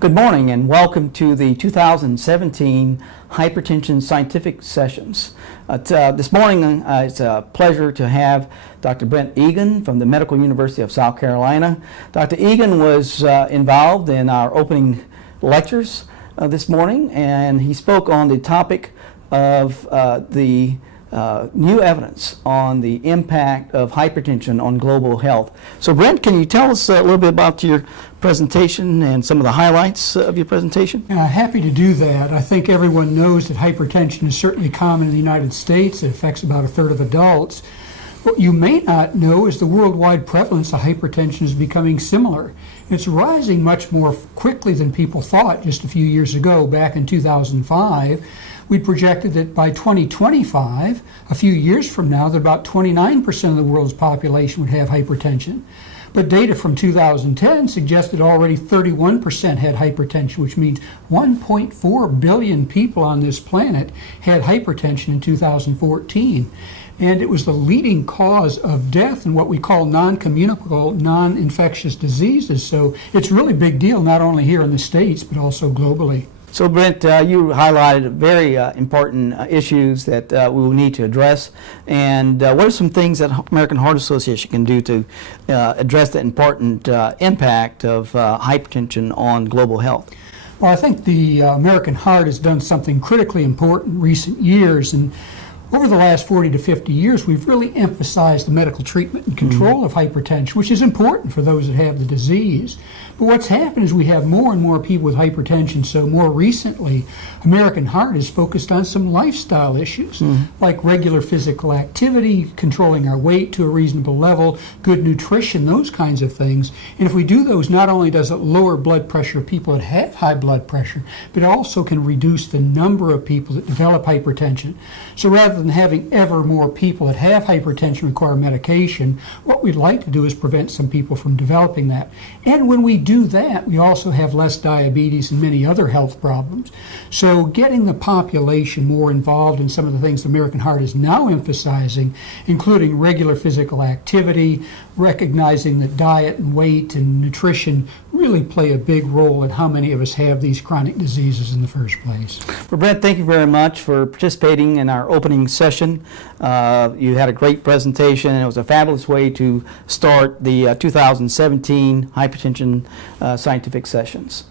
Good morning and welcome to the 2017 Hypertension Scientific Sessions. This morning it's a pleasure to have Dr. Brent Egan from the Medical University of South Carolina. Dr. Egan was involved in our opening lectures this morning, and he spoke on the topic of the new evidence on the impact of hypertension on global health. So Brent, can you tell us a little bit about your presentation and some of the highlights of your presentation? Happy to do that. I think everyone knows that hypertension is certainly common in the United States. It affects about a third of adults. What you may not know is the worldwide prevalence of hypertension is becoming similar. It's rising much more quickly than people thought just a few years ago. Back in 2005, we projected that by 2025, a few years from now, that about 29% of the world's population would have hypertension. But data from 2010 suggested already 31% had hypertension, which means 1.4 billion people on this planet had hypertension in 2014. And it was the leading cause of death in what we call non-communicable, non-infectious diseases. So it's a really big deal, not only here in the States, but also globally. So Brent, you highlighted very important issues that we will need to address. And what are some things that American Heart Association can do to address the important impact of hypertension on global health? Well, I think the American Heart has done something critically important in recent years. And over the last 40 to 50 years, we've really emphasized the medical treatment and control of hypertension, which is important for those that have the disease. But what's happened is we have more and more people with hypertension, so more recently, American Heart is focused on some lifestyle issues, like regular physical activity, controlling our weight to a reasonable level, good nutrition, those kinds of things. And if we do those, not only does it lower blood pressure of people that have high blood pressure, but it also can reduce the number of people that develop hypertension. So rather than having ever more people that have hypertension require medication, what we'd like to do is prevent some people from developing that. And when we do that, we also have less diabetes and many other health problems. So getting the population more involved in some of the things the American Heart is now emphasizing, including regular physical activity, recognizing that diet and weight and nutrition really play a big role in how many of us have these chronic diseases in the first place. Well, Brent, thank you very much for participating in our opening session. You had a great presentation, and it was a fabulous way to start the 2017 Hypertension Scientific Sessions.